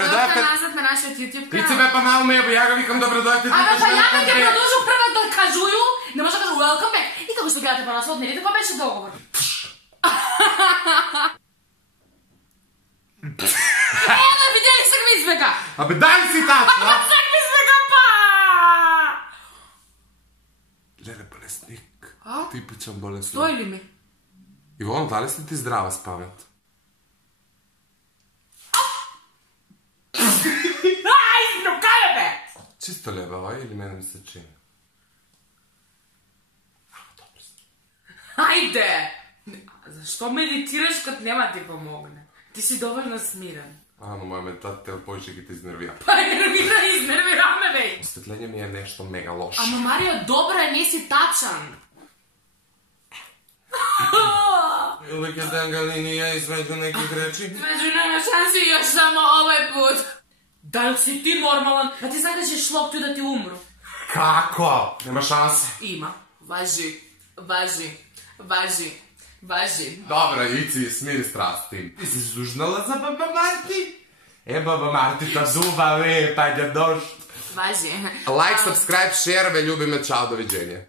добре дојавте назад на нашиот YouTube канал. Ице бе па малку ме ја го викам добре дојавте. Абе па ја ќе продолжу прво да кажују, не може да кажу welcome back. И како што гледате по нас од нели, како беше договор? Ела, видели се ми избега. Абе дај си тачно. Сак ми избега па. Леле болесник. Типичен болесник. Стои ли ми? Ивон, дали сте ти здрава с памет? Ај, но каде бе? Чисто лебава или мене ми се чини? Ајде! Зашто медитираш кад нема ти помогне? Ти си доволно смирен. Но моја медитател поише ги те изнервира. Па изнервираме веќе. Осветлење ми е нешто мега лошо. Ама Марио, добра, не си тачан. Увеќе денга линија измеѓу неких речи. Меѓу нема шанси још само овај пут. Дали си ти нормален? А ти закажеш шлокту да ти умру. Како? Нема шанси. Има. Важи. Добра, Ици, смири страсти. Ти си зужнала за баба Марти? Баба Марти, та зуба, паѓа дошт. Важи. Лайк, subscribe, share, ве љубиме, чао, довиđenje.